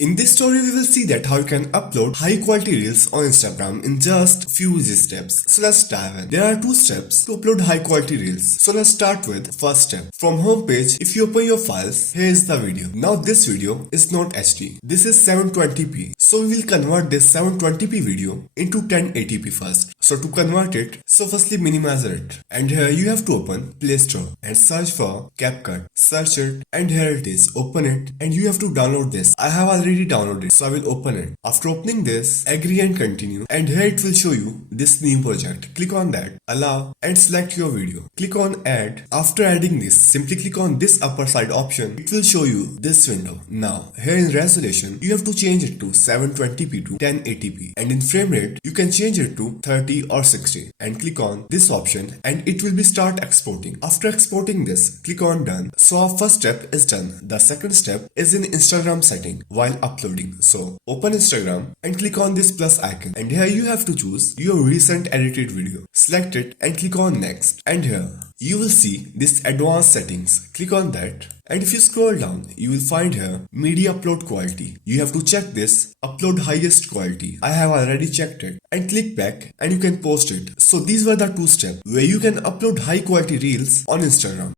In this story, we will see that how you can upload high quality reels on Instagram in just few easy steps. So let's dive in. There are two steps to upload high quality reels. So let's start with first step. From home page, if you open your files, here is the video. Now this video is not HD. This is 720p. So we will convert this 720p video into 1080p first. So to convert it, firstly minimize it. And here you have to open Play Store and search for CapCut. Search it and here it is. Open it and you have to download this. I have already downloaded, so I will open it. After opening this, agree and continue, and here it will show you this new project. Click on that, allow, and select your video. Click on add. After adding this, simply click on this upper side option. It will show you this window. Now here in resolution, you have to change it to 720p to 1080p, and in frame rate you can change it to 30 or 60, and click on this option and it will be start exporting. After exporting this, click on done. So our first step is done. The second step is in Instagram setting while uploading. So open Instagram and click on this plus icon, and here you have to choose your recent edited video. Select it and click on next, and here you will see this advanced settings. Click on that, and if you scroll down, you will find here media upload quality. You have to check this upload highest quality. I have already checked it, and click back and you can post it. So these were the two steps where you can upload high quality reels on Instagram.